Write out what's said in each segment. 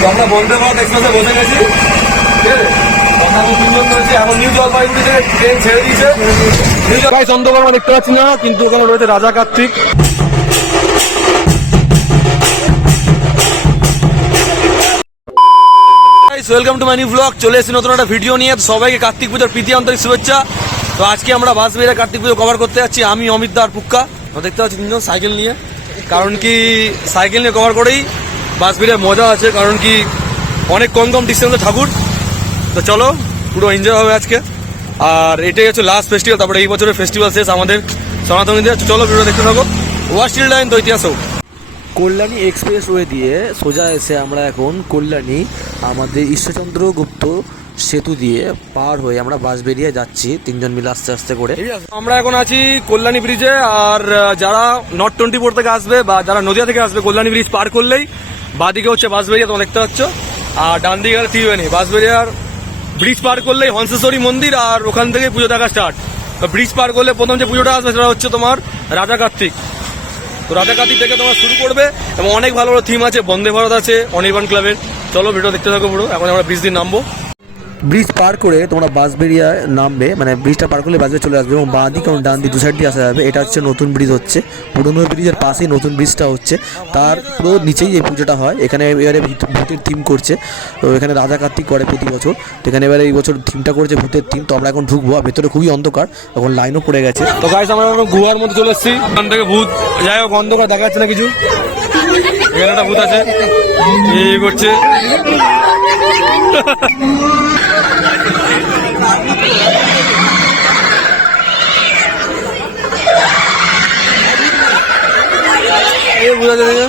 তো আমরা বন্দে ভারত এক্সপ্রেসে বসে গেছি, ঠিক আছে? আমরা তিনজন রয়েছে, এখন নিউ জলপাইগুড়িতে ট্রেন ছেড়ে দিয়েছে। গাইস অন্ধকার আমরা দেখতে পাচ্ছি না, কিন্তু ওখানে রয়েছে রাজা Kartik. Welcome to my new blog. চলে এসেছি নতুন একটা ভিডিও নিয়ে। সবাইকে কার্তিক পুজোর প্রীতি আন্তরিক শুভেচ্ছা। তো আজকে আমরা বাঁশবেড়িয়া কার্তিক পুজো কভার করতে যাচ্ছি। আমি অমিত দা আর পুক্কা। তো দেখতে পাচ্ছি তিনজন সাইকেল নিয়ে, কারণ কি সাইকেল নিয়ে কভার করেই বাঁশবেড়িয়ায় মজা আছে, কারণ কি অনেক কম কম ডিস্টেন্সে ঠাকুর। তো চলো পুরো এনজয় হবে আজকে। আর এটাই হচ্ছে লাস্ট ফেস্টিভ্যাল, তারপরে এই বছরের ফেস্টিভ্যাল শেষ আমাদের সনাতনীদের। চলো ভিডিও দেখতে থাকো। ওয়াস্টিল লাইন তো ইতিহাস হোক। কল্যাণী এক্সপ্রেসওয়ে দিয়ে সোজা এসে আমরা এখন কল্যাণী আমাদের ঈশ্বরচন্দ্র গুপ্ত সেতু দিয়ে পার হয়ে আমরা বাঁশবেড়িয়া যাচ্ছি তিনজন মিলে আস্তে আস্তে করে। আমরা এখন আছি কল্যাণী ব্রিজে। আর যারা নর্থ 24 থেকে আসবে বা যারা নদিয়া থেকে আসবে, কল্যাণী ব্রিজ পার করলেই বাঁদিকে হচ্ছে বাঁশবেড়িয়া, তোমরা দেখতে পাচ্ছ। আর ডান দিকে গেলে ত্রিবেণী। বাঁশবেড়িয়ার ব্রিজ পার করলেই হংসেশ্বরী মন্দির, আর ওখান থেকে পুজো দেখা স্টার্ট। তো ব্রিজ পার করলে প্রথম যে পুজোটা আসবে সেটা হচ্ছে তোমার রাজা কার্তিক। তো রাজা কার্তিক থেকে তোমরা শুরু করবে, এবং অনেক ভালো ভালো থিম আছে। বন্দে ভারত আছে অনির্বাণ ক্লাবের। চলো ভিডিও দেখতে থাকো পুরো। এখন আমরা ব্রিজ দিয়ে নামবো। ব্রিজ পার করে তোমরা বাঁশবেড়িয়া নামবে, মানে ব্রিজটা পার করলে বাঁশবেড়িয়া চলে আসবে, এবং বাঁ দিক এবং ডান দিক দু সাইড দিয়ে আসা যাবে। এটা হচ্ছে নতুন ব্রিজ হচ্ছে, পুরনো ব্রিজের পাশেই নতুন ব্রিজটা হচ্ছে। তার পুরো নিচেই এই পুজোটা হয়। এখানে এবারে ভূতের থিম করছে। তো এখানে রাজা কার্তিক করে প্রতি বছর। তো এখানে এবারে এই বছর থিমটা করেছে ভূতের থিম। তো আমরা এখন ঢুকবো, আর ভেতরে খুবই অন্ধকার, এখন লাইনও পড়ে গেছে। তো গাইস আমরা এখন গুহার মধ্যে চলে এসেছি। ওখান থেকে ভূত, যাই হোক অন্ধকার দেখা যাচ্ছে না কিছু। এখানে একটা ভূত আছে, এই করছে। এই বুঝা যাচ্ছে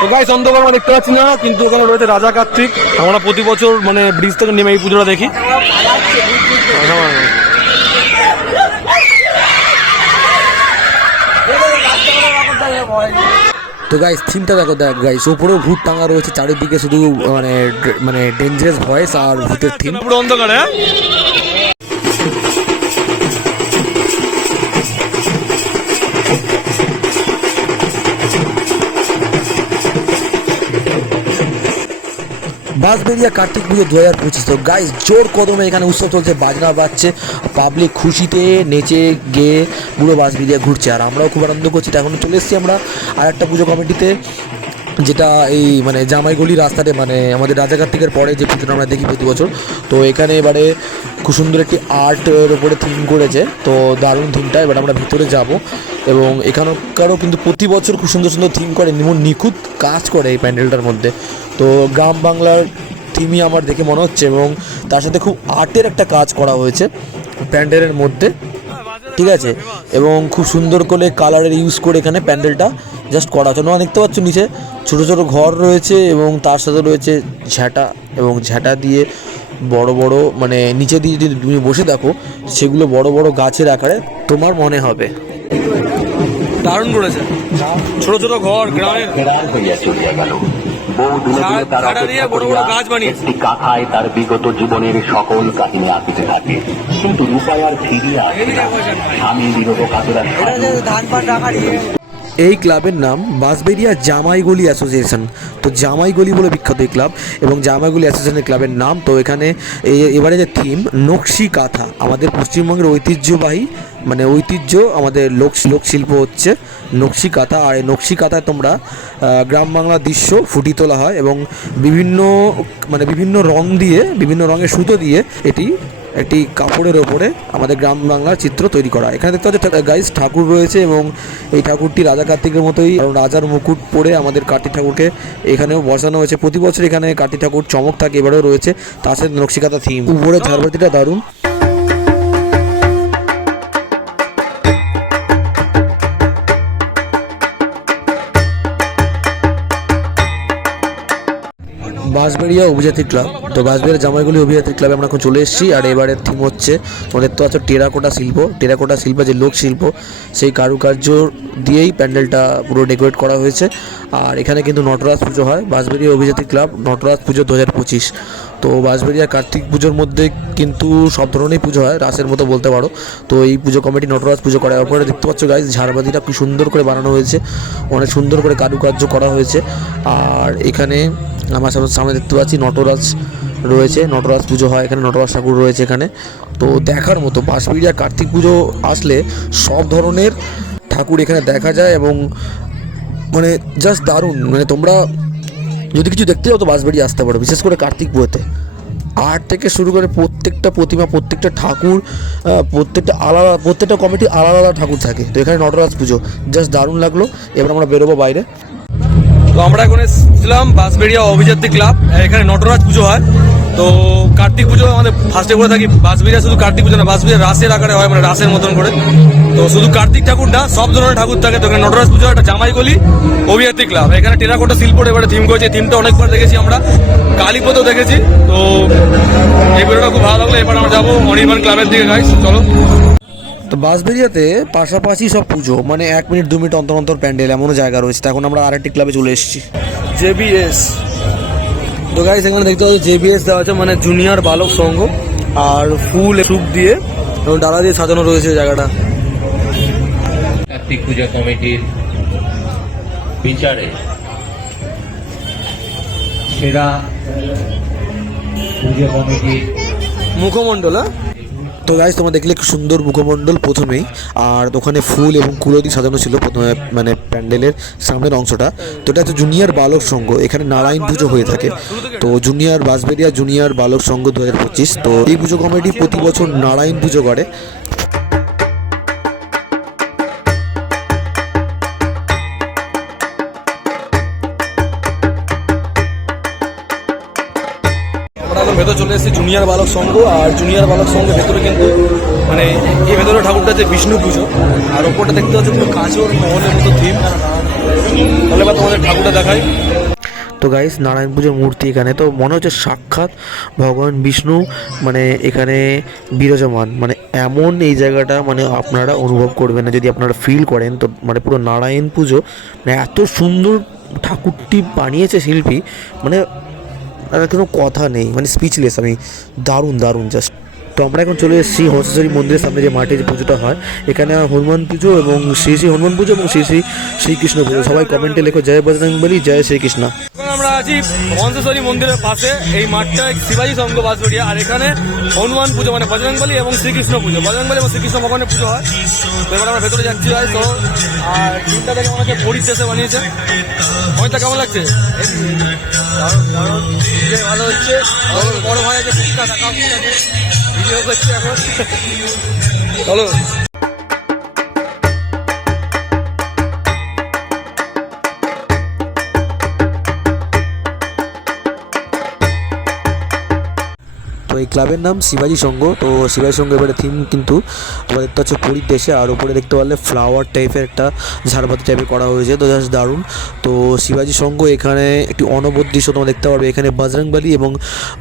তো গাইস অন্ধকার আমরা দেখতে পাচ্ছি না, কিন্তু ওখানে রয়েছে রাজা কার্তিক। আমরা প্রতি বছর মানে ব্রিজ থেকে নেমে এই পুজোটা দেখি। তো গাইস থিমটা দেখো, দেখ গাইস ওপরেও ভূত টাঙা রয়েছে, চারিদিকে শুধু মানে ডেঞ্জারাস ভয়েস আর ভূতের থিম। পুরো অন্ধকার। হ্যাঁ বাঁশবেড়িয়া কার্তিক পুজো 2025। তো গাইস জোর কদমে এখানে উৎসব চলছে, বাজনা বাজছে, পাবলিক খুশিতে নেচে গেয়ে পুরো বাঁশবেড়িয়া ঘুরছে, আর আমরাও খুব আনন্দ করছি। তো এখন চলে এসেছি আমরা আর একটা পুজো কমিটিতে, যেটা এই মানে জামাইগলি রাস্তাতে, মানে আমাদের রাজা কার্তিকের পরে যে পুজোটা আমরা দেখি প্রতি বছর। তো এখানে এবারে খুব সুন্দর একটি আর্টের ওপরে থিম করেছে। তো দারুণ থিমটা। এবার আমরা ভিতরে যাব, এবং এখানকারও কিন্তু প্রতি বছর খুব সুন্দর সুন্দর থিম করে, নিখুঁত কাজ করে এই প্যান্ডেলটার মধ্যে। তো গ্রাম বাংলার থিমই আমার দেখে মনে হচ্ছে, এবং তার সাথে খুব আর্টের একটা কাজ করা হয়েছে প্যান্ডেলের মধ্যে, ঠিক আছে? এবং খুব সুন্দর করে কালারের ইউজ করে এখানে প্যান্ডেলটা জাস্ট করা আছে। তোমরা দেখতে পাচ্ছ নিচে ছোটো ছোটো ঘর রয়েছে, এবং তার সাথে রয়েছে ঝাঁটা, এবং ঝাঁটা দিয়ে বড় বড় মানে নিচে দিয়ে যদি তুমি বসে দেখো, সেগুলো বড় বড় গাছের আকারে তোমার মনে হবে। দারুণ করেছে। ছোট ছোট ঘর গ্রামের বড় বড় গাছ বানিয়েছে। কাঁথায় তার বিগত জীবনের সকল কাহিনী আঁকিতে থাকে, কিন্তু রূপায়ার ফিরিয়ে আসে না। স্বামী বিগত কাতরা এই ক্লাবের নাম বাঁশবেড়িয়া জামাইগলি অ্যাসোসিয়েশন। তো জামাইগলি বলে বিখ্যাত এই ক্লাব, এবং জামাইগলি অ্যাসোসিয়েশনের ক্লাবের নাম। তো এখানে এবারে যে থিম নকশি কাঁথা, আমাদের পশ্চিমবঙ্গের ঐতিহ্যবাহী মানে ঐতিহ্য আমাদের লোকশিল্প হচ্ছে নকশি কাঁথা। আর এই নকশি কাঁথায় তোমরা গ্রাম বাংলার দৃশ্য ফুটিয়ে তোলা হয়, এবং বিভিন্ন রং দিয়ে, বিভিন্ন রঙের সুতো দিয়ে এটি একটি কাপড়ের ওপরে আমাদের গ্রাম বাংলার চিত্র তৈরি করা। এখানে দেখতে পাচ্ছি গাইস ঠাকুর রয়েছে, এবং এই ঠাকুরটি রাজা কার্তিকের মতোই, রাজার মুকুট পরে আমাদের কার্তিক ঠাকুরকে এখানেও বসানো হয়েছে। প্রতি বছর এখানে কার্তিক ঠাকুর চমক থাকে, এবারেও রয়েছে। তার সাথে নকশিকাঁথা থিম, উপরে ঝাড়বাতিটা দারুণ। বাঁশবেড়িয়া অভিজাতি ক্লাব। তো বাঁশবেড়িয়া জামাইগলি অভিজাতি ক্লাবে আমরা এখন চলে এসেছি। আর এবারের থিম হচ্ছে তোমাদের তো আছে টেরাকোটা শিল্প, যে লোকশিল্প, সেই কারুকার্য দিয়েই প্যান্ডেলটা পুরো ডেকোরেট করা হয়েছে। আর এখানে কিন্তু নটরাজ পুজো হয়, বাঁশবেড়িয়া অভিজাতি ক্লাব নটরাজ পুজো 2025। তো বাঁশবেড়িয়া কার্তিক পুজোর মধ্যে কিন্তু সব ধরনের পুজো হয়, রাসের মতো বলতে পারো। তো এই পুজো কমিটি নটরাজ পুজো করে। ওপরে দেখতে পাচ্ছ গাইস ঝাড়বাতিটা কি সুন্দর করে বানানো হয়েছে, অনেক সুন্দর করে কারুকার্য করা হয়েছে। আর এখানে আমার সামনে দেখতে পাচ্ছি নটরাজ রয়েছে, নটরাজ পুজো হয় এখানে, নটরাজ ঠাকুর রয়েছে এখানে। তো দেখার মতো, বাঁশবেড়িয়া কার্তিক পুজো আসলে সব ধরনের ঠাকুর এখানে দেখা যায় এবং মানে জাস্ট দারুণ। মানে তোমরা যদি কিছু দেখতে যাও তো বাঁশবেড়িয়া আসতে পারো, বিশেষ করে কার্তিক পুজোতে। আর্ট থেকে শুরু করে প্রত্যেকটা প্রতিমা, প্রত্যেকটা ঠাকুর, প্রত্যেকটা কমিটি আলাদা আলাদা ঠাকুর থাকে। তো এখানে নটরাজ পুজো জাস্ট দারুণ লাগলো। এবার আমরা বেরোবো বাইরে। তো আমরা এখন এসেছিলাম বাঁশবেড়িয়া অভিযাত্রী ক্লাব, এখানে নটরাজ পুজো হয়। তো কার্তিক পুজো আমাদের ফার্স্টে করে থাকি বাঁশবেড়িয়া, শুধু কার্তিক পুজো না, বাঁশবেড়িয়া রাসের আকারে হয়, মানে রাসের মতন করে। তো শুধু কার্তিক ঠাকুর না, সব ধরনের ঠাকুর থাকে। তো এখানে নটরাজ পুজো একটা জামাইগলি অভিযাত্রী ক্লাব, এখানে টেরাকোটা শিল্পর এবারে থিম করেছে। থিমটা অনেকবার দেখেছি আমরা, কালীপদও দেখেছি। তো এই ভিডিওটা খুব ভালো লাগলো। এবার আমরা যাবো অনির্বাণ ক্লাবের দিকে গাইস, চলো। তো বাঁশবেড়িয়াতে পাশাপাশি সব পুজো, মানে 1 মিনিট 2 মিনিট অন্তর অন্তর প্যান্ডেল, এমনও জায়গা রয়েছে। তো এখন আমরা আরেকটি ক্লাবে চলে এসেছি, জেবিএস। তো গাইস এখানে দেখতে পাচ্ছি জেবিএস দেওয়া আছে, মানে জুনিয়র বালক সংঘ। আর ফুল সুপ দিয়ে এবং ডালা দিয়ে সাজানো রয়েছে জায়গাটা। কার্তিক পূজা কমিটির বিচারে সেরা পূজা কমিটির মুখমণ্ডল, তো গাইস তোমরা দেখলে কি সুন্দর মুখমণ্ডল প্রথমেই, আর ওখানে ফুল এবং কুলো দিয়ে সাজানো ছিল প্রথমে, মানে প্যান্ডেলের সামনের অংশটা। তো এটা হচ্ছে জুনিয়র বালক সংঘ, এখানে নারায়ণ পুজো হয়ে থাকে। তো জুনিয়র বাঁশবেড়িয়া জুনিয়র বালক সংঘ 2025। তো এই পুজো কমিটি প্রতি বছর নারায়ণ পুজো করে। ভেতরে চলে এসেছি জুনিয়র বালক সংঘ। আর জুনিয়র বালক সংঘের ভেতরে কিন্তু মানে এই ভেতরে ঠাকুরটা যে বিষ্ণু পুজো, আর ওপরটা দেখতে হচ্ছে পুরো কাঁচর মহলের মতো থিম। তাহলে এবার তোমাদের ঠাকুরটা দেখাই। তো গাইস নারায়ণ পুজোর মূর্তি এখানে, তো মনে হচ্ছে সাক্ষাৎ ভগবান বিষ্ণু মানে এখানে বিরাজমান। মানে এমন এই জায়গাটা মানে আপনারা অনুভব করবেন না যদি আপনারা ফিল করেন। তো মানে পুরো নারায়ণ পুজো, মানে এত সুন্দর ঠাকুরটি বানিয়েছে শিল্পী, মানে আর কোনো কথা নেই, মানে স্পিচলেস আমি। দারুণ দারুণ জাস্ট। তো আমরা এখন চলে এসেছি হংসেশ্বরী মন্দিরের সামনে যে মাঠে যে পুজোটা হয়, এখানে হনুমান পুজো এবং শ্রী শ্রী হনুমান পুজো এবং শ্রী শ্রী শ্রীকৃষ্ণ পুজো। সবাই কমেন্টে লেখো জয় বজরংবলী, জয় শ্রীকৃষ্ণ। এখন আমরা আছি হংসেশ্বরী মন্দিরের পাশে, এই মাঠটা শিবাজী সংঘ বাঁশবেড়িয়া। আর এখানে হনুমান পুজো মানে বজরংবলী এবং শ্রীকৃষ্ণ পুজো, বজরংবলী এবং শ্রীকৃষ্ণ ভগবানের পুজো হয়। তো এবার আমরা ভেতরে যাচ্ছি ভাই। তো আর টিমটা দেখে মনে হচ্ছে পরীর দেশে বানিয়েছে। সময়টা কেমন লাগছে? ভালো হচ্ছে। বড় ভাই আছে ভিডিও করছে এখন, চলো। তো এই ক্লাবের নাম শিবাজী সংঘ। তো শিবাজী সংঘ এবারে থিম কিন্তু তোমরা দেখতে পাচ্ছ পুরীর দেশে, আর উপরে দেখতে পারলে ফ্লাওয়ার টাইপের একটা ঝাড়বাতি টাইপের করা হয়েছে। তো জাস্ট দারুণ। তো শিবাজী সংঘ এখানে একটি অনবদ্য দৃশ্য তোমরা দেখতে পারবে। এখানে বজরংবলী এবং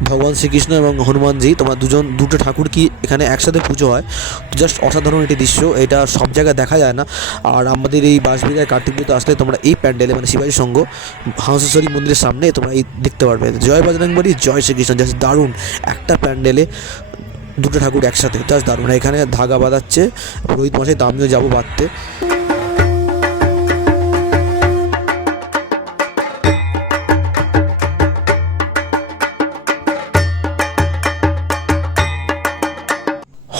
ভগবান শ্রীকৃষ্ণ এবং হনুমানজি, তোমরা দুটো ঠাকুর কি এখানে একসাথে পুজো হয়। তো জাস্ট অসাধারণ একটি দৃশ্য, এটা সব জায়গায় দেখা যায় না। আর আমাদের এই বাঁশবেড়িয়ায় কার্তিক পুজোতে আসলে তোমরা এই প্যান্ডেলে মানে শিবাজী সংঘ হংসেশ্বরী মন্দিরের সামনে তোমরা এই দেখতে পারবে জয় বজরংবলী জয় শ্রীকৃষ্ণ। জাস্ট দারুণ একটা প্যান্ডেলে দুটো ঠাকুর একসাথে, জাস্ট দারুণ। এখানে ধাগা বাঁধাচ্ছে পুরোহিত মশাই, তো আমিও যাবো বাঁধতে।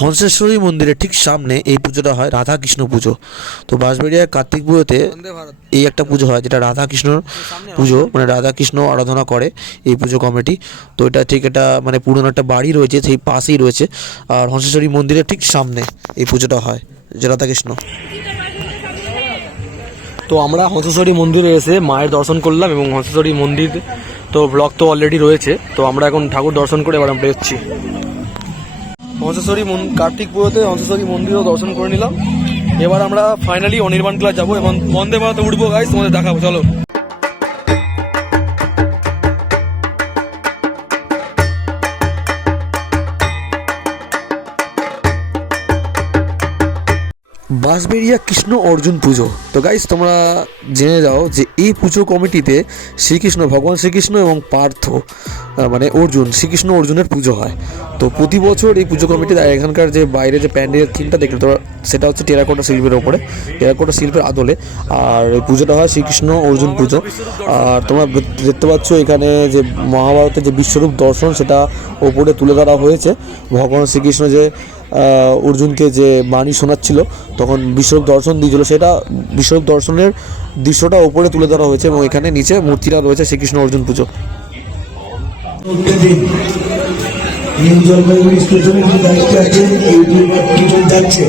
হংসেশ্বরী মন্দিরের ঠিক সামনে এই পুজোটা হয়, রাধাকৃষ্ণ পুজো। তো বাঁশবেড়িয়ায় কার্তিক পুজোতে এই একটা পুজো হয় যেটা রাধাকৃষ্ণ পুজো, মানে রাধাকৃষ্ণ আরাধনা করে এই পুজো কমিটি। তো এটা ঠিক এটা মানে পুরনো একটা বাড়ি রয়েছে সেই পাশেই রয়েছে। আর হংসেশ্বরী মন্দিরের ঠিক সামনে এই পুজোটা হয় যে রাধাকৃষ্ণ। তো আমরা হংসেশ্বরী মন্দিরে এসে মায়ের দর্শন করলাম এবং হংসেশ্বরী মন্দির তো ব্লগ তো অলরেডি রয়েছে। তো আমরা এখন ঠাকুর দর্শন করে এবার আমরা এসেছি হংসেশ্বরী কার্তিক পুজোতে হংসেশ্বরী মন্দিরও দর্শন করে নিলাম। এবার আমরা ফাইনালি অনির্বাণ ক্লাব যাবো এবং বন্দে ভারতে উঠবো গাইস, তোমাদের দেখাবো, চলো। বাঁশবেড়িয়া কৃষ্ণ অর্জুন পুজো। তো গাইস তোমরা জেনে যাও যে এই পুজো কমিটিতে শ্রীকৃষ্ণ, ভগবান শ্রীকৃষ্ণ এবং পার্থ মানে অর্জুন, শ্রীকৃষ্ণ অর্জুনের পুজো হয়। তো প্রতি বছর এই পুজো কমিটি এখানকার যে বাইরে যে প্যান্ডেলের থিমটা দেখলে তোমরা, সেটা হচ্ছে টেরাকোটা শিল্পের ওপরে, টেরাকোটা শিল্পের আদলে। আর এই পুজোটা হয় শ্রীকৃষ্ণ অর্জুন পুজো। আর তোমরা দেখতে পাচ্ছ এখানে যে মহাভারতের যে বিশ্বরূপ দর্শন সেটা ওপরে তুলে ধরা হয়েছে। ভগবান শ্রীকৃষ্ণ যে অর্জুনকে যে বাণী শোনাচ্ছিল তখন বিশ্বরূপ দর্শন দিয়েছিল, সেটা বিশ্বরূপ দর্শনের দৃশ্যটা ওপরে তুলে ধরা হয়েছে এবং এখানে নিচে মূর্তিটা রয়েছে শ্রীকৃষ্ণ অর্জুন পুজো। নিউ জলপাইগুড়ি স্টেশনে যে দায়িত্বে আছেন ইউটিউবার টিউটোর যাচ্ছে।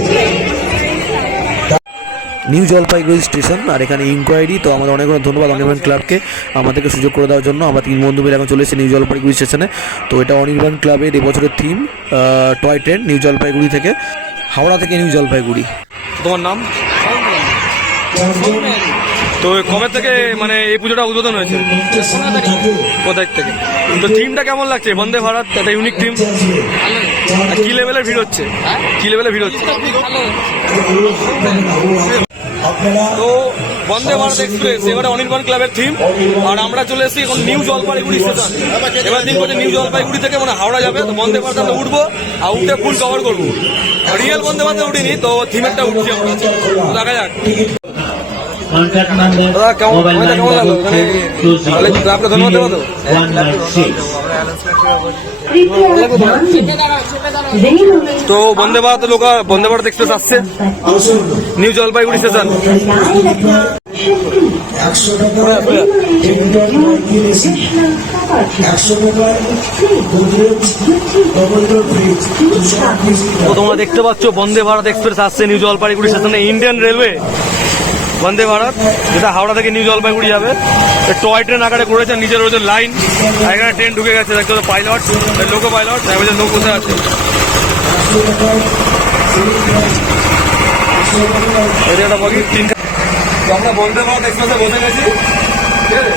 নিউ জলপাইগুড়ি স্টেশন আর এখানে ইনকোয়ারি। তো আমাদের অনেক অনেক ধন্যবাদ অনির্বাণ ক্লাবকে আমাদেরকে সুযোগ করে দেওয়ার জন্য। আমরা 3 বন্ধু মিলে এখন চলে এসেছি নিউ জলপাইগুড়ি স্টেশনে। তো এটা অনির্বাণ ক্লাবের এবছরের theme toy train new Jalpaiguri থেকে, হাওড়া থেকে নিউ জলপাইগুড়ি। তোমার নাম? তো কবে থেকে মানে এই পুজোটা উদ্বোধন হয়েছে? কোথায় থেকে? তো থিমটা কেমন লাগছে? বন্দে ভারত একটা ইউনিক থিম। কি লেভেলের ভিড় হচ্ছে? কি লেভেলের ভিড় হচ্ছে? তো বন্দে ভারত এক্সপ্রেস এবারে অনির্বাণ ক্লাবের থিম। আর আমরা চলে এসেছি এখন নিউ জলপাইগুড়ি স্টেশন। এবার দিন করছে নিউ জলপাইগুড়ি থেকে মানে হাওড়া যাবে। তো বন্দে ভারত আমরা উঠবো আর উঠে ফুল কভার করবো। রিয়েল বন্দে ভারত উঠিনি, তো থিমেরটা উঠছি আমরা। দেখা যাক। কন্ট্যাক্ট নাম্বার মোবাইল নাম্বার 426 তো বন্দে ভারত বন্দে ভারত এক্সপ্রেস আসছে নিউ জলপাইগুড়ি স্টেশন। 100 টাকা 100 টাকা তো তোমরা দেখতে পাচ্ছ বন্দে ভারত এক্সপ্রেস আসছে নিউ জলপাইগুড়ি স্টেশনে। ইন্ডিয়ান রেলওয়ে বন্দে ভারত, যেটা হাওড়া থেকে নিউ জলপাইগুড়ি যাবে। টয় ট্রেন আকারে করেছে, নিচে রয়েছে লাইন। এখানে ট্রেন ঢুকে গেছে, দেখতে পাচ্ছ পাইলট, লোকো পাইলট, ড্রাইভারের লোক কোথায় আছে। একটা বগি আমরা বন্দে ভারত এক্সপ্রেসে বসে গেছি, ঠিক আছে?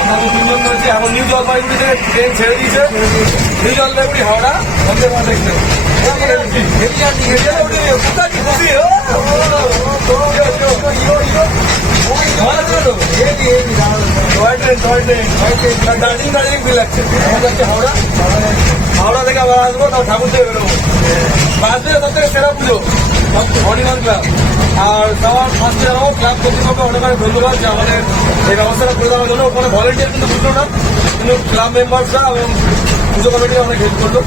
আমরা 3জন রয়েছি। এখন নিউ জলপাইগুড়ি থেকে ট্রেন ছেড়ে দিয়েছে, new Jalpaiguri Howrah Vande Bharat express. Darjeeling feel লাগছে। হাওড়া থেকে আবার আসবো, তাও ঠাকুর থেকে বেরোবো। বাসে সব থেকে সেরা পুজো অনির্বাণ ক্লাব। আর সবার ফার্স্টে জানাবো ক্লাব কর্তৃপক্ষকে অনেক অনেক ধন্যবাদ যে আমাদের এই ব্যবস্থাটা করে দেওয়ার জন্য। ওখানে ভলেন্টিয়ার কিন্তু বুঝলো না, কিন্তু ক্লাব মেম্বার্সরা এবং পুজো কমিটি অনেক হেল্প করলো।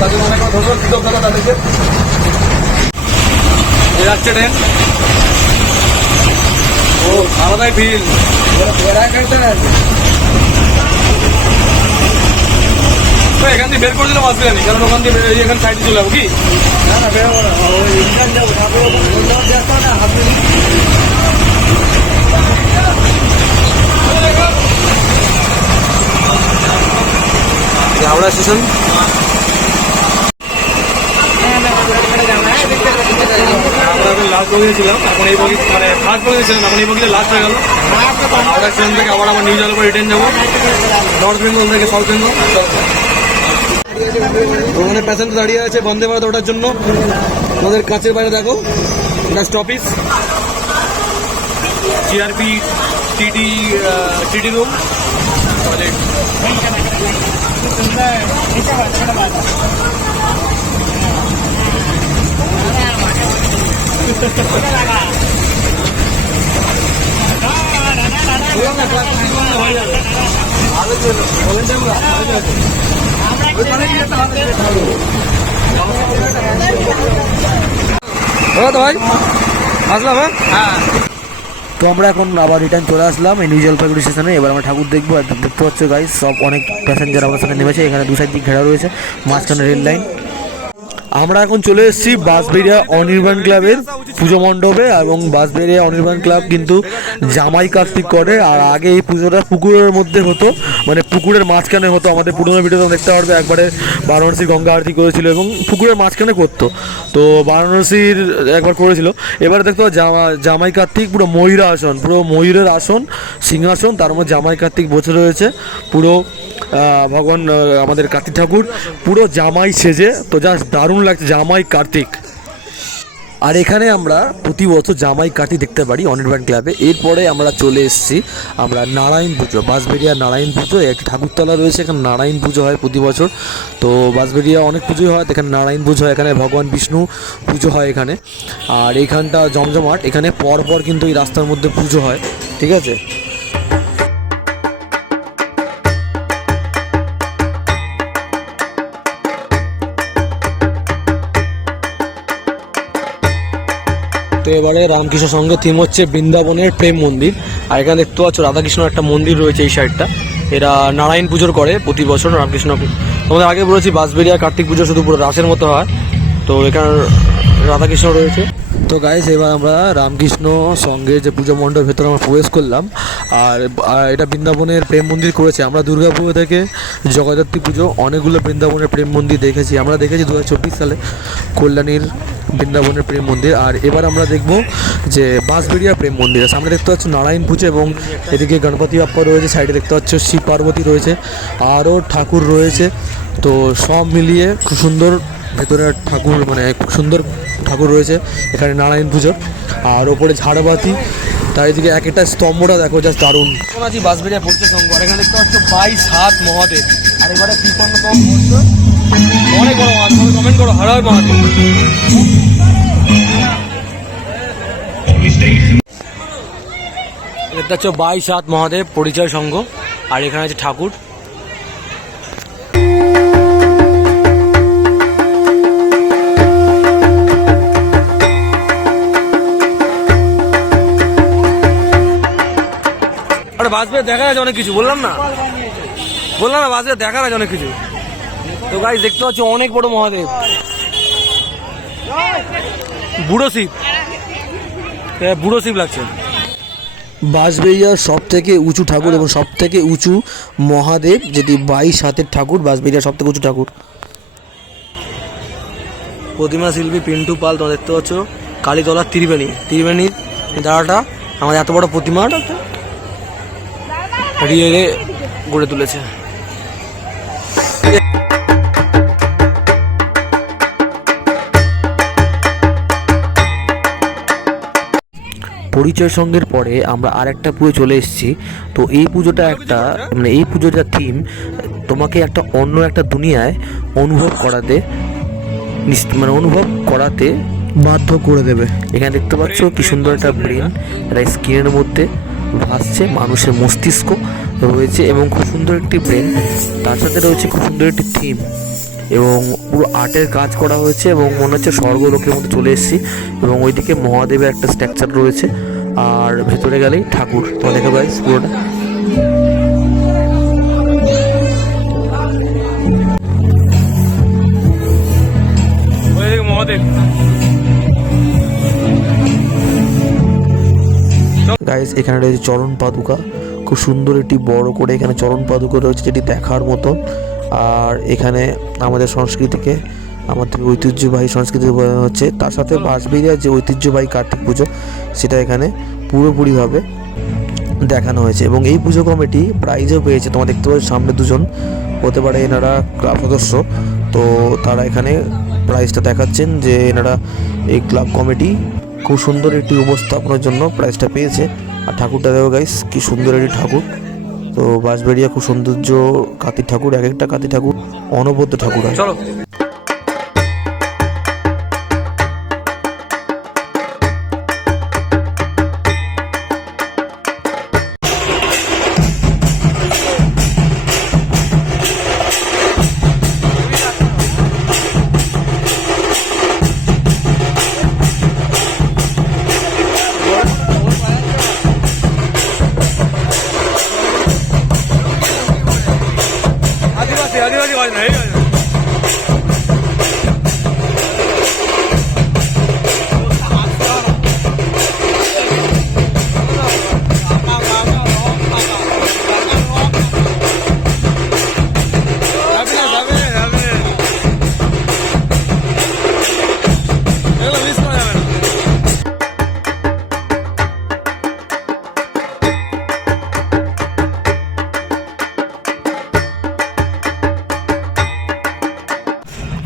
তার জন্য অনেক অনেক ধন্যবাদ, কৃতজ্ঞতা তাদেরকে। যাচ্ছে ট্রেন, ও আলাদাই ফিল। এখান দিয়ে বের করে দিলাম আসবে না, কারণ ওখান দিয়ে এখানে সাইডে চলে যাবো কি না বেরোবো না। হাওড়া স্টেশন। লাস্ট বগিতে ছিলাম, এখন এই বগি মানে ফার্স্ট বগিতে ছিলাম, এখন এই বগিতে লাস্ট হয়ে গেল। হাওড়া স্টেশন থেকে আবার আমার নিউ জলপাইগুড়ি রিটার্ন যাবো, নর্থ বেঙ্গল থেকে সাউথ বেঙ্গল। ওখানে প্যাসেঞ্জার দাঁড়িয়ে আছে বন্দে ভারত ওঠার জন্য। আমাদের কাছের বাইরে দেখো এটা স্টপিস, জিআরপি টিটি রুম, টয়লেট। ভাই আসলাম। হ্যাঁ, তো আমরা এখন আবার রিটার্ন চলে আসলাম এই নিউ জলপাইগুড়ি স্টেশনে। এবার আমরা ঠাকুর দেখবো। আর দেখতে পাচ্ছ গাইস সব অনেক প্যাসেঞ্জার আমাদের সাথে নেমেছে। এখানে দু সাইড দিক ঘেরা রয়েছে, মাঝখানে রেল লাইন। আমরা এখন চলে এসেছি বাঁশবেড়িয়া অনির্বাণ ক্লাবের পুজো মণ্ডপে। এবং বাঁশবেড়িয়া অনির্বাণ ক্লাব কিন্তু জামাই কার্তিক করে। আর আগে এই পুজোটা পুকুরের মধ্যে হতো, মানে পুকুরের মাঝখানে হতো। আমাদের পুরোনো ভিডিওতে দেখতে পারবে, একবারে বারাণসী গঙ্গা আরতি করেছিল এবং পুকুরের মাঝখানে করতো। তো বারাণসীর একবার করেছিল। এবারে দেখতে পাবো জামাই কার্তিক পুরো ময়ূর আসন, পুরো ময়ূরের আসন, সিংহাসন, তার মধ্যে জামাই কার্তিক বসে রয়েছে। পুরো ভগবান আমাদের কার্তিক ঠাকুর পুরো জামাই সেজে, তো জাস্ট দারুণ লাগছে জামাই কার্তিক। আর এখানে আমরা প্রতি বছর জামাই কাটি দেখতে পারি অনির্বাণ ক্লাবে। এরপরে আমরা চলে এসেছি আমরা নারায়ণ পুজো, বাঁশবেড়িয়া নারায়ণ পুজো। একটি ঠাকুরতলা রয়েছে, এখানে নারায়ণ পুজো হয় প্রতি বছর। তো বাঁশবেড়িয়া অনেক পুজোই হয়, এখানে নারায়ণ পুজো হয়, এখানে ভগবান বিষ্ণু পুজো হয় এখানে। আর এইখানটা জমজমাট, এখানে পরপর কিন্তু এই রাস্তার মধ্যে পুজো হয়, ঠিক আছে। তো এবারে রামকৃষ্ণ সঙ্গে থিম হচ্ছে বৃন্দাবনের প্রেম মন্দির। আর এখানে দেখতে পাচ্ছ রাধাকৃষ্ণর একটা মন্দির রয়েছে এই সাইডটা। এরা নারায়ণ পুজোর করে প্রতি বছর রামকৃষ্ণ। তোমাদের আগে বলেছি বাঁশবেড়িয়া কার্তিক পুজো শুধু পুরো রাসের মতো হয়, তো এখানে রাধাকৃষ্ণ রয়েছে। তো গাইস এবার আমরা রামকৃষ্ণ সঙ্গে যে পুজো মণ্ডপের ভেতরে আমরা প্রবেশ করলাম। আর এটা বৃন্দাবনের প্রেম মন্দির করেছে। আমরা দুর্গাপুর থেকে জগদ্ধাত্রী পুজো অনেকগুলো বৃন্দাবনের প্রেম মন্দির দেখেছি। আমরা দেখেছি 2024 সালে কল্যাণীর বৃন্দাবনের প্রেম মন্দির। আর এবার আমরা দেখব যে বাঁশবেড়িয়া প্রেম মন্দির। সামনে দেখতে পাচ্ছ নারায়ণ পুজো এবং এদিকে গণপতি বাপ্পা রয়েছে, সাইডে দেখতে পাচ্ছ শিব পার্বতী রয়েছে, আরও ঠাকুর রয়েছে। তো সব মিলিয়ে খুব সুন্দর ভেতরে ঠাকুর, মানে খুব সুন্দর ঠাকুর রয়েছে এখানে নারায়ণ পুজো। আর ওপরে ঝাড়বাতি, তার এদিকে এক একটা স্তম্ভটা দেখো, জাস্ট দারুণ। এখন আছি বাঁশবেড়িয়া পরিচয় সংঘ। আর এখানে দেখতে পাচ্ছ 22 হাত মহাদেব। আর এবারে 53তম বর্ষ, অনেক বড় মহাদেব। কমেন্ট করো হর হর মহাদেব। দেখতে পাচ্ছ 22 হাত মহাদেব পরিচয় সংঘ। আর এখানে আছে ঠাকুর। বাঁশবেড়িয়া দেখা যাচ্ছে অনেক কিছু, বললাম না বাঁশবেড়িয়া দেখা যাচ্ছে অনেক কিছু। তো গাইস দেখতে পাচ্ছ অনেক বড় মহাদেব, বুড়ো শিব লাগছে। বাঁশবেড়িয়ার সব থেকে উঁচু ঠাকুর এবং সব থেকে উঁচু মহাদেব, যেটি 22 হাতের ঠাকুর, বাঁশবেড়িয়ার সব থেকে উঁচু ঠাকুর। প্রতিমা শিল্পী পিন্টু পাল। তোমরা দেখতে পাচ্ছ কালীতলার ত্রিবেণীর দাঁড়াটা আমাদের এত বড় প্রতিমাটা রিয়েলে গড়ে তুলেছে। পরিচয় সঙ্গের পরে আমরা আরেকটা পুজো চলে এসেছি। তো এই পুজোটা একটা, মানে এই পুজোটার থিম তোমাকে একটা অন্য একটা দুনিয়ায় অনুভব করাতে বাধ্য করে দেবে। এখানে দেখতে পাচ্ছ কি সুন্দর একটা ব্রেন, এটা স্ক্রিনের মধ্যে ভাসছে, মানুষের মস্তিষ্ক রয়েছে এবং খুব সুন্দর একটি ব্রেন, তার সাথে রয়েছে খুব সুন্দর একটি থিম এবং পুরো আর্টের কাজ করা হয়েছে এবং মনে হচ্ছে স্বর্গলোকের মধ্যে চলে এসেছি। এবং ওইদিকে মহাদেবের একটা স্ট্রাকচার রয়েছে আর ভেতরে গেলেই ঠাকুর। তো দেখো গাইস পুরোটা। গাইস এখানে রয়েছে চরণ পাদুকা, খুব সুন্দর একটি বড় করে এখানে চরণ পাদুকা রয়েছে, যেটি দেখার মতন। আর এখানে আমাদের সংস্কৃতিকে, আমাদের ঐতিহ্যবাহী সংস্কৃতি হচ্ছে, তার সাথে বাঁশবেড়িয়ার যে ঐতিহ্যবাহী কার্তিক পুজো সেটা এখানে পুরোপুরিভাবে দেখানো হয়েছে। এবং এই পুজো কমিটি প্রাইজও পেয়েছে। তোমরা দেখতে পাচ্ছ সামনে দুজন, হতে পারে এনারা ক্লাব সদস্য, তো তারা এখানে প্রাইজটা দেখাচ্ছেন যে এনারা এই ক্লাব কমিটি খুব সুন্দর একটি উপস্থাপনের জন্য প্রাইজটা পেয়েছে। আর ঠাকুরটা দেখো গাইস কি সুন্দর একটি ঠাকুর। তো বাঁশবেড়িয়া খুব সৌন্দর্য কাতি ঠাকুর, এক একটা কাতি ঠাকুর অনবদ্য ঠাকুর হয়। চলো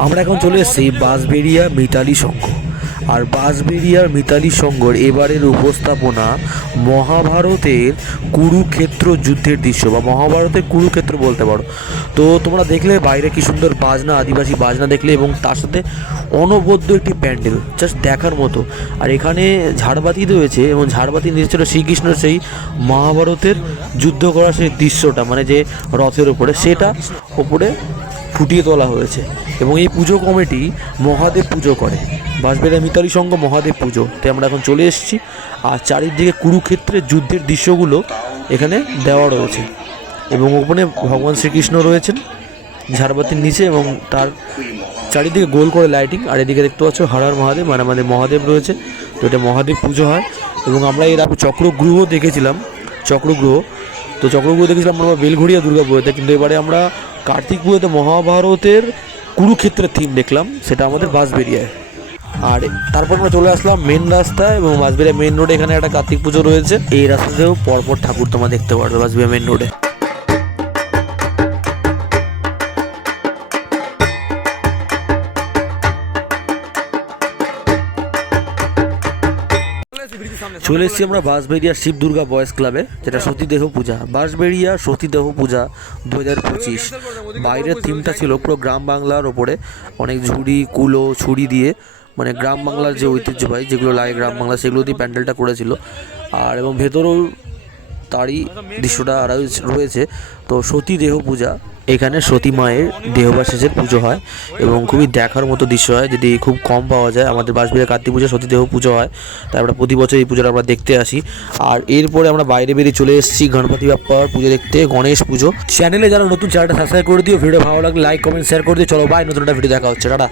আমরা এখন চলে এসেছি বাঁশবেড়িয়া মিতালি সংঘ। আর বাঁশবেড়িয়ার মিতালি সংঘর এবারের উপস্থাপনা মহাভারতের কুরুক্ষেত্র যুদ্ধের দৃশ্য, বা মহাভারতের কুরুক্ষেত্র বলতে পারো। তো তোমরা দেখলে বাইরে কি সুন্দর বাজনা, আদিবাসী বাজনা দেখলে, এবং তার সাথে অনবদ্য একটি প্যান্ডেল, জাস্ট দেখার মতো। আর এখানে ঝাড়বাতি রয়েছে, এবং ঝাড়বাতি নিচে ছিল শ্রীকৃষ্ণের সেই মহাভারতের যুদ্ধ করার সেই দৃশ্যটা, মানে যে রথের ওপরে, সেটা ওপরে ফুটিয়ে তোলা হয়েছে। এবং এই পুজো কমিটি মহাদেব পুজো করে, বাঁশবেড়িয়া মিতালি সংঘ মহাদেব পুজো। তো আমরা এখন চলে এসেছি, আর চারিদিকে কুরুক্ষেত্রের যুদ্ধের দৃশ্যগুলো এখানে দেওয়া রয়েছে, এবং ওখানে ভগবান শ্রীকৃষ্ণ রয়েছেন ঝাড়বাতির নিচে, এবং তার চারিদিকে গোল করে লাইটিং। আর এদিকে দেখতে পাচ্ছ হর হর মহাদেব, মানে আমাদের মহাদেব রয়েছে। তো এটা মহাদেব পুজো হয়। এবং আমরা এর আগে চক্রগৃহ দেখেছিলাম, চক্রগৃহ দেখেছিলাম আমরা বেলঘড়িয়া দুর্গাপুরেতে, কিন্তু এবারে আমরা কার্তিক পুজোতে মহাভারতের কুরুক্ষেত্রের থিম দেখলাম, সেটা আমাদের বাঁশবেড়িয়ায়। আর তারপর আমরা চলে আসলাম মেন রাস্তায়, এবং বাঁশবেড়িয়া মেন রোডে এখানে একটা কার্তিক পুজো রয়েছে। এই রাস্তাতেও পরপর ঠাকুর তোমরা দেখতে পারবে বাঁশবেড়িয়া মেন রোডে। চলে এসেছি আমরা বাঁশবেড়িয়া শিব দুর্গা বয়েজ ক্লাবে, যেটা সতীদেহ পূজা, বাঁশবেড়িয়া সতীদেহ পূজা 2025। বাইরের থিমটা ছিল পুরো গ্রাম বাংলার ওপরে, অনেক ঝুড়ি কুলো ছুরি দিয়ে, মানে গ্রাম বাংলার যে ঐতিহ্যবাহী যেগুলো লাগে গ্রাম বাংলা, সেগুলো দিয়ে প্যান্ডেলটা করেছিল। আর এবং ভেতরেও তারই দৃশ্যটা রয়েছে। তো সতীদেহ পূজা, এখানে সতী মায়ের দেহবাশেষের পুজো হয়, এবং খুবই দেখার মতো দৃশ্য হয়, যেটি খুব কম পাওয়া যায়। আমাদের বাঁশবেড়িয়া কার্তিক পুজো সতীদেহ পুজো হয়, তাই আমরা প্রতি বছর এই পুজোটা আমরা দেখতে আসি। আর এরপরে আমরা বাইরে বেরিয়ে চলে এসেছি গণপতি বাপ্পার পুজো দেখতে, গণেশ পুজো। চ্যানেলে যারা নতুন, চ্যানেলটা সাবস্ক্রাইব করে দিও, ভিডিও ভালো লাগলে লাইক কমেন্ট শেয়ার করে দিও। চলো বাই, নতুন একটা ভিডিও দেখা হচ্ছে, টাটা।